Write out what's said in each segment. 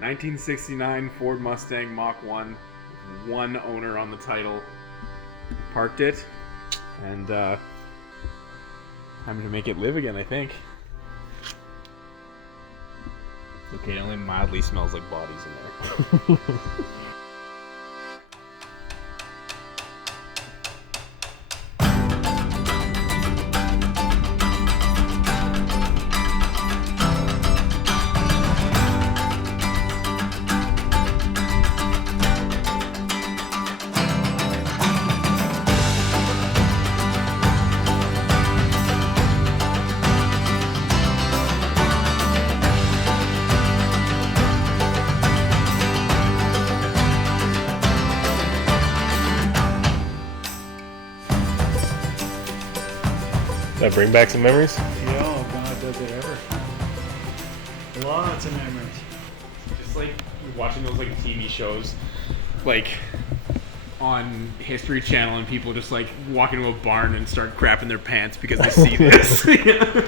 1969 Ford Mustang Mach 1. One owner on the title. Parked it. And time to make it live again, I think. It's okay, it only mildly smells like bodies in there. That bring back some memories? Yeah, oh God, does it ever. Lots of memories. Just like watching those like TV shows, like on History Channel, and people just like walk into a barn and start crapping their pants because they see this. Yeah.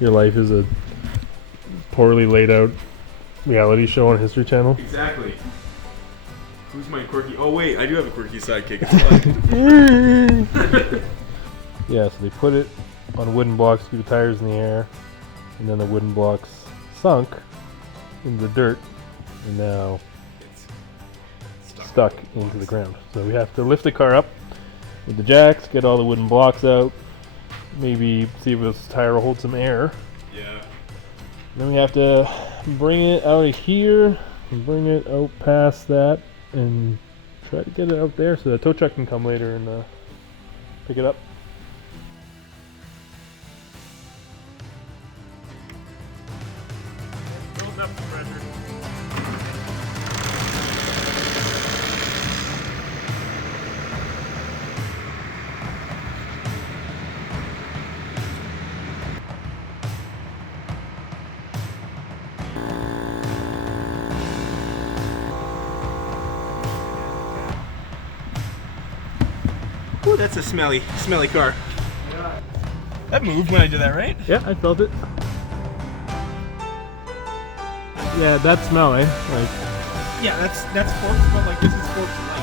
Your life is a poorly laid out reality show on History Channel. Exactly. Who's my quirky? Oh wait, I do have a quirky sidekick. It's fun. Yeah, so they put it on wooden blocks, keep the tires in the air, and then the wooden blocks sunk in the dirt, and now it's stuck into the ground. So we have to lift the car up with the jacks, get all the wooden blocks out, maybe see if this tire will hold some air. Yeah. Then we have to bring it out of here, and bring it out past that, and try to get it out there so the tow truck can come later and pick it up. Ooh, that's a smelly car. Yeah. That moved when I did that, right? Yeah, I felt it. Yeah, that smell, eh? Like, Yeah, that's Ford, but like this is Ford's light.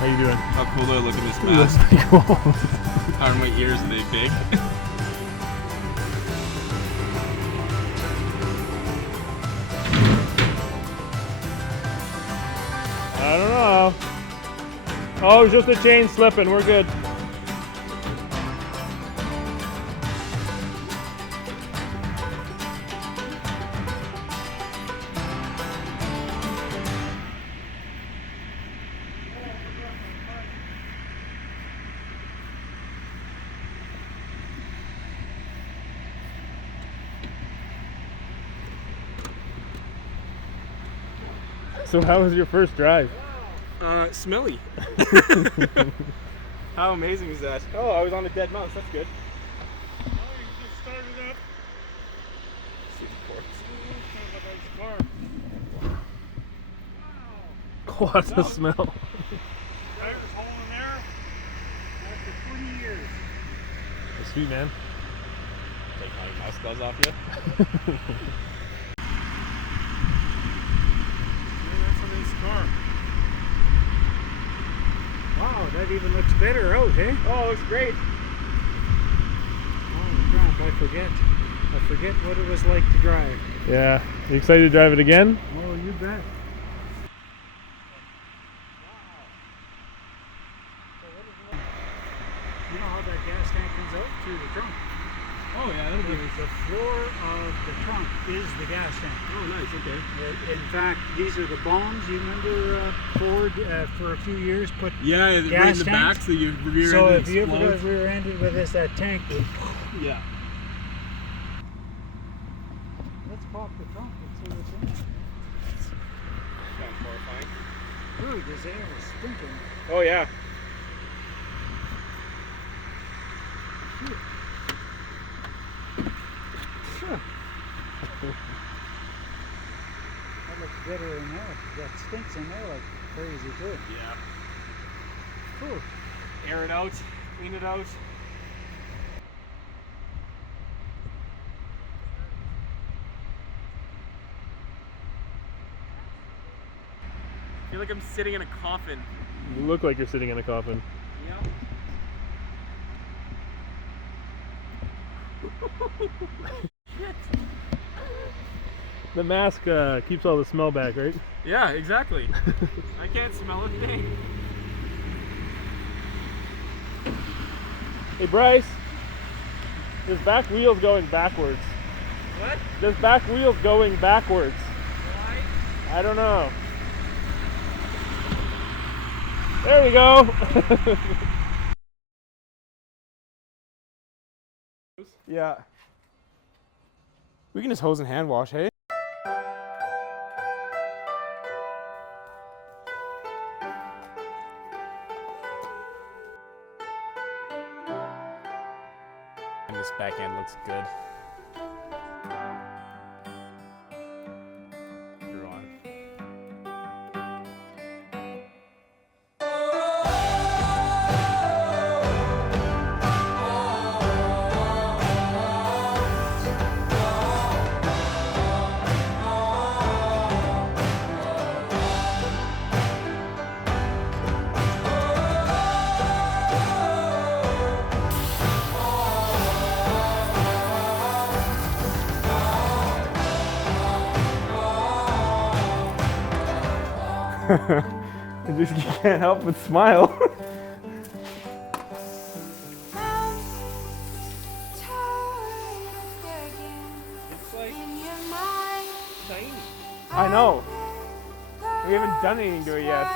how you doing? How cool do I look in this It looks mask? pretty cool. How are my ears? Are they big? I don't know. Oh, it's just the chain slipping. We're good. So how was your first drive? Smelly. How amazing is that? Oh, I was on a dead mouse. That's good. Oh, you just started up. See the corpse. Wow. What a smell. Driver's hole in there after 20 years. Sweet, man. Take my mouse gloves off you. That's a nice car. Wow, that even looks better out, eh? Oh, it looks great. Oh crap, I forget what it was like to drive. Yeah. You excited to drive it again? Oh, you bet. You know how that gas tank comes out? Through the trunk. Oh yeah, that'll be. The floor of the trunk is the gas tank. Oh nice. Okay. In fact, these are the bombs. You remember Ford for a few years put Yeah, right in gas the tanks? back, so you rear So end if you ever explodes. got rear-ended with this, that tank would. Yeah. Let's pop the trunk and see what's in it. Sounds horrifying. Ooh, this air is stinking. Oh yeah. that stinks in there like crazy too. Yeah. Cool. Air it out, clean it out. I feel like I'm sitting in a coffin. You look like you're sitting in a coffin. Yep. The mask keeps all the smell back, right? Yeah, exactly. I can't smell a thing. Hey Bryce, this back wheel's going backwards. What? This back wheel's going backwards. Why? I don't know. There we go. Yeah. We can just hose and hand wash, hey? And this back end looks good. Screw on. You can't help but smile. It's like shiny. I know. We haven't done anything to it yet.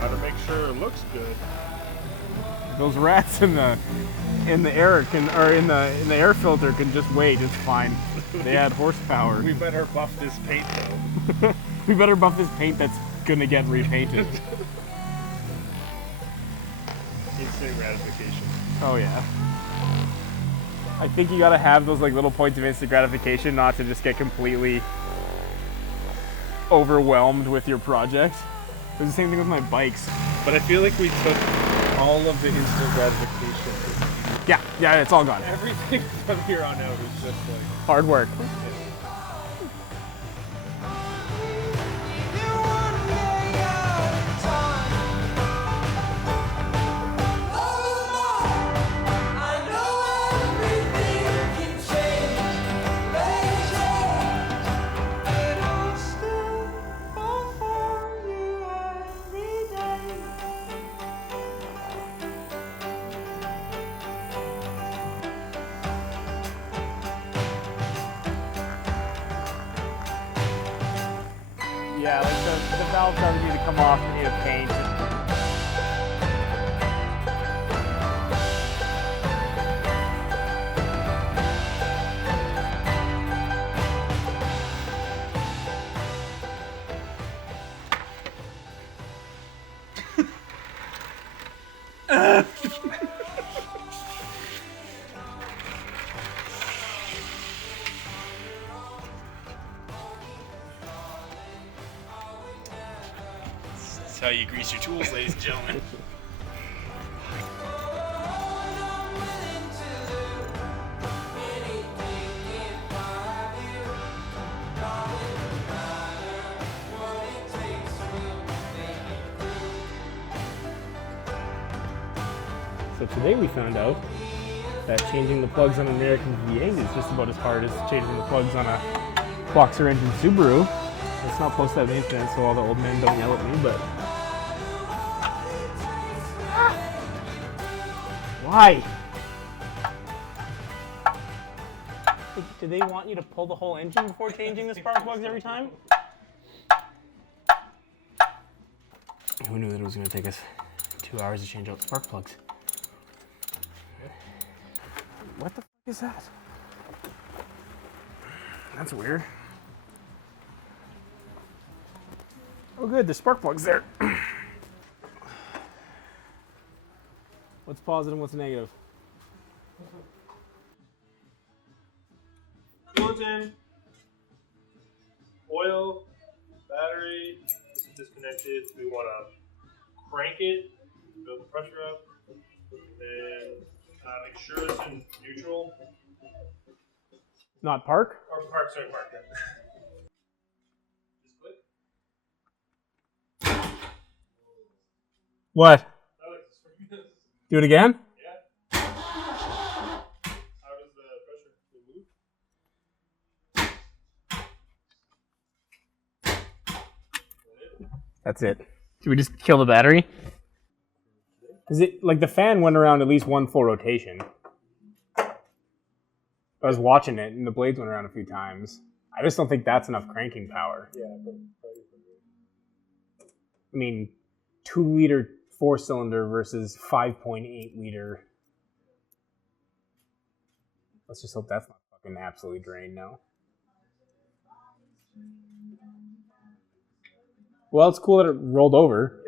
Gotta make sure it looks good. Those rats in the air can, or in the air filter can just wait. It's fine. They add horsepower. We better buff this paint though. We better buff this paint that's gonna get repainted. Instant gratification. Oh yeah. I think you gotta have those like little points of instant gratification not to just get completely overwhelmed with your project. It was the same thing with my bikes. But I feel like we took all of the instant gratification. Yeah, it's all gone. Everything from here on out is just like Hard work. Yeah, like the valve doesn't need to come off and need a paint. That's how you grease your tools, ladies and gentlemen. So today we found out that changing the plugs on an American V8 is just about as hard as changing the plugs on a Boxer engine Subaru. Let's not post that on the internet so all the old men don't yell at me, but... Why? Do they want you to pull the whole engine before changing the spark plugs every time? Who knew that it was going to take us 2 hours to change out spark plugs? What the fuck is that? That's weird. Oh good, there's spark plugs there. What's positive, what's negative? Coolant in, oil, battery, this is disconnected. We want to crank it, build the pressure up, and then make sure it's in neutral. Not park? Or park, sorry, park. Yeah. Just click. What? I like this. Do it again? Yeah. How does the pressure move? That's it. Should we just kill the battery? Is it like the fan went around at least one full rotation? I was watching it and the blades went around a few times. I just don't think that's enough cranking power. Yeah. I mean, 2-liter 4-cylinder versus 5.8 liter. Let's just hope that's not fucking absolutely drained now. Well, it's cool that it rolled over.